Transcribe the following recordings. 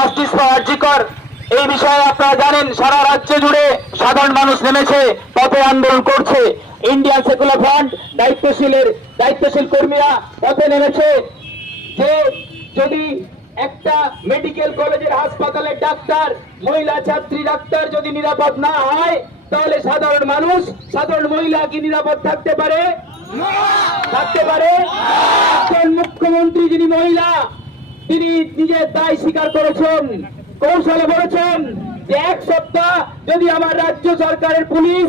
Justice for RG Kar. এই বিষয়ে আপনারা জানেন, সারা রাজ্য জুড়ে সাধারণ মানুষ নেমেছে, পথে আন্দোলন করছে। ইন্ডিয়ান সেকুলার ফ্রন্ট দায়িত্বশীলের দায়িত্বশীল কর্মীরা পথে নেমেছে। যে যদি একটা মেডিকেল কলেজের হাসপাতালের ডাক্তার, মহিলা ছাত্রী ডাক্তার যদি নিরাপদ না হয়, তাহলে সাধারণ মানুষ, সাধারণ মহিলা কি নিরাপদ থাকতে পারে? থাকতে পারে? মুখ্যমন্ত্রী যিনি মহিলা তিনি নিজের দায় স্বীকার করেছেন, কৌশলে বলেছেন যে এক সপ্তাহ যদি আমার রাজ্য সরকারের পুলিশ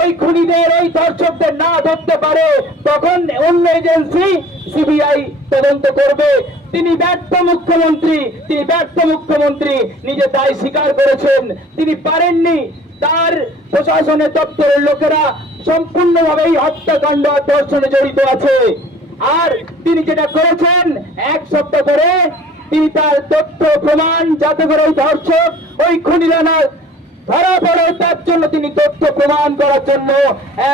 ওই খুনিদের, ওই দর্শকদের না ধরতে পারে, তখন অন্য এজেন্সি সিবিআই তদন্ত করবে। তিনি ব্যর্থ মুখ্যমন্ত্রী, তিনি ব্যর্থ মুখ্যমন্ত্রী নিজে দায় স্বীকার করেছেন। তিনি পারেননি। তার প্রশাসনের দপ্তরের লোকেরা সম্পূর্ণভাবে এই হত্যাকাণ্ড আর ধর্ষণে জড়িত আছে। আর তিনি যেটা করেছেন, এক সপ্তাহ পরে তিনি তার তথ্য প্রমাণ যাতে করে ওই ধর্ষক, ওই খুনিরা না ধরা পড়ে, তার জন্য তিনি তথ্য প্রমাণ করার জন্য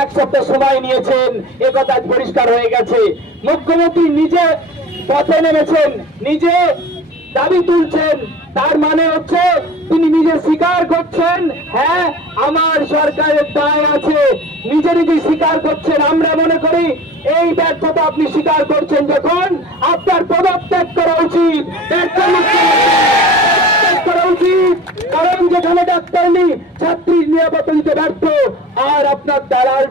এক সপ্তাহ সময় নিয়েছেন। এ কথা আজ পরিষ্কার হয়ে গেছে। মুখ্যমন্ত্রী নিজে পথে নেমেছেন, নিজে দাবি তুলছেন। তার মানে হচ্ছে তিনি নিজে স্বীকার করছেন হ্যাঁ আমার সরকারের দায় আছে। নিজে স্বীকার করছেন, আমরা মনে করি এই ব্যর্থতা আপনি স্বীকার করছেন যখন আপনার পদত্যাগ করা উচিত। করা উচিত। কারণ যেখানে ছাত্রীর নিরাপত্তা দিতে ব্যর্থ। আর আপনার দালাল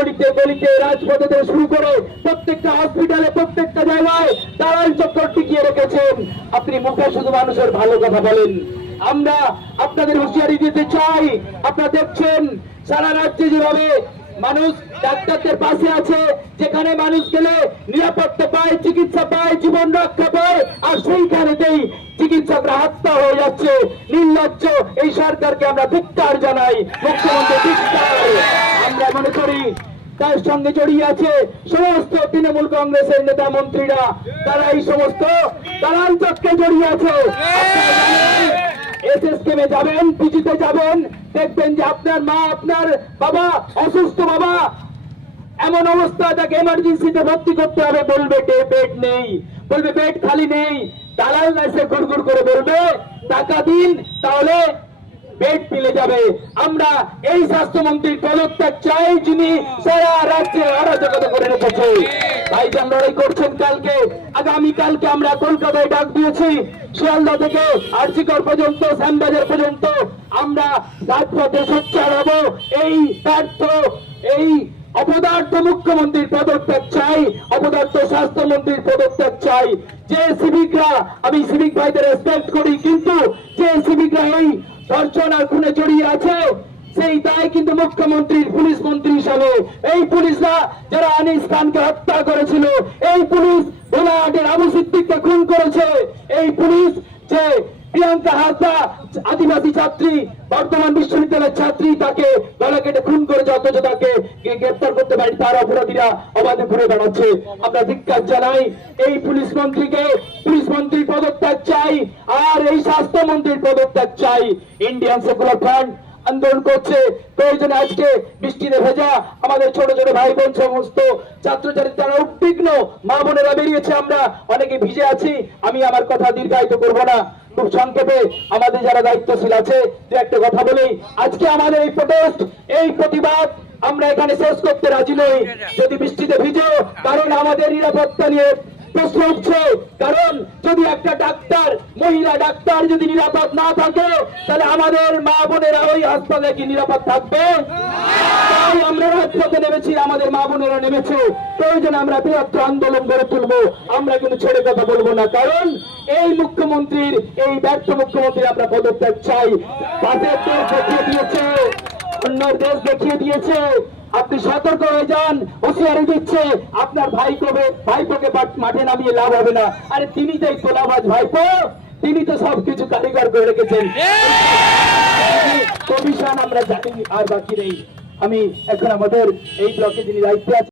অলিতে গলিতে রাজপথে শুরু করে প্রত্যেকটা হসপিটালে, প্রত্যেকটা জায়গায় দালাল চক্র টিকিয়ে রেখেছেন। আপনি মুখে শুধু মানুষের ভালো কথা বলেন। আমরা আপনাদের হুঁশিয়ারি দিতে চাই। আপনারা দেখছেন সারা রাজ্যে যেভাবে মানুষ ডাক্তারদের পাশে আছে, যেখানে মানুষ গেলে নিরাপত্তা পায়, চিকিৎসা পায়, জীবন রক্ষা পায়, আর সেইখানেতেই চিকিৎসকরা হত্যা হয়ে যাচ্ছে। নির্লজ্জ এই সরকারকে আমরা ধিক্কার জানাই। মুখ্যমন্ত্রী ধিক্কার। আমরা মনে করি, তার সঙ্গে জড়িয়ে আছে সমস্ত তৃণমূল কংগ্রেসের নেতা মন্ত্রীরা। তারা এই সমস্ত দালাল চক্রে জড়িয়ে আছে। এসএসকেমে যাবেন, পিজিতে যাবেন, দেখবেন যে আপনার মা, আপনার বাবা, অসুস্থ বাবা, এমন অবস্থা, তাকে এমার্জেন্সিতে ভর্তি করতে হবে, বলবে বেড নেই, বলবে বেড খালি নেই, দালাল এসে গুড়গুড় করে বলবে, টাকা দিন, তাহলে বেড মিলে যাবে। আমরা এই স্বাস্থ্যমন্ত্রীর পদত্যাগ চাই, যিনি সারা রাজ্যে অরাজকতা করে রেখেছে। ভাইজান লড়াই করছেন কালকে। আগামী কালকে আমরা কলকাতায় ডাক দিয়েছি। শিয়ালদা থেকে আরচিকর পর্যন্ত, শ্যামবাজার পর্যন্ত আমরা রাজপথে সোচ্চার হব। এই ব্যর্থ, এই অপদার্থ মুখ্যমন্ত্রীর পদত্যাগ চাই, অপদার্থ স্বাস্থ্যমন্ত্রীর পদত্যাগ চাই। যে সিভিকরা, আমি সিভিক ভাইদের রেসপেক্ট করি, কিন্তু যে সিভিকরা এই ধর্ষণ আর খুনে জড়িয়ে আছে, সেই দায় কিন্তু মুখ্যমন্ত্রীর, পুলিশ মন্ত্রী হিসাবে। এই পুলিশরা যারা আনিস খানকে হত্যা করেছিল, এই পুলিশ ভোলাহাটের আবু সিদ্দিককে খুন করেছে। এই পুলিশ যে প্রিয়াঙ্কা হাসদা আদিবাসী ছাত্রী বর্তমান বিশ্ববিদ্যালয়ের ছাত্রী, তাকে অপরাধীরা অবাধে ঘুরে বেড়াচ্ছে। আমরা ধিক্কার জানাই, এই পুলিশ মন্ত্রীকে, পুলিশ মন্ত্রীর পদত্যাগ চাই, আর এই স্বাস্থ্য মন্ত্রীর পদত্যাগ চাই। ইন্ডিয়ান সেকুলার ফ্রন্ট আন্দোলন করছে। প্রয়োজনে আজকে বৃষ্টিতে ভেজা আমাদের ছোট ছোট ভাই বোন সমস্ত ছাত্রছাত্রী তারা উদ্বিগ্ন। মা বোনেরা বেরিয়েছে আমরা, অনেকে ভিজে আছি, আমি আমার কথা দীর্ঘায়িত করব না। খুব সংক্ষেপে আমাদের যারা দায়িত্বশীল আছে একটা কথা বলি। আজকে আমাদের এই প্রোটেস্ট এই প্রতিবাদ আমরা এখানে শেষ করতে রাজি নই। যদি বৃষ্টিতে ভিজো, কারণ আমাদের নিরাপত্তা নিয়ে প্রশ্ন উঠছে। কারণ যদি একটা ডাক্তার, মহিলা ডাক্তার যদি নিরাপদ না থাকে, তাহলে আমাদের মা বোনেরা ওই হাসপাতালে কি নিরাপদ থাকবে? তাই আমরা রাজপথে নেমেছি, আমাদের মা বোনেরা নেমেছে। প্রয়োজন আমরা বৃহত্তর আন্দোলন গড়ে তুলবো। আমরা কিন্তু ছেড়ে কথা বলব না। কারণ এই মুখ্যমন্ত্রীর, এই ব্যর্থ মুখ্যমন্ত্রী আমরা পদত্যাগ চাই। দেখিয়ে দিয়েছে। অন্য দেশ দেখিয়ে দিয়েছে। আপনি সতর্ক হয়ে যান, হুঁশিয়ারি দিচ্ছে। আপনার ভাই কবে ভাইপোকে মাঠ- নামিয়ে লাভ হবে না। আরে তিনি তো এই তোলাবাজ ভাইপো। তিনি তো সবকিছু কারিগর করে রেখেছেন। কমিশন আমরা জানি আর বাকি নেই। আমি এখন আমাদের এই ব্লকে যিনি দায়িত্বে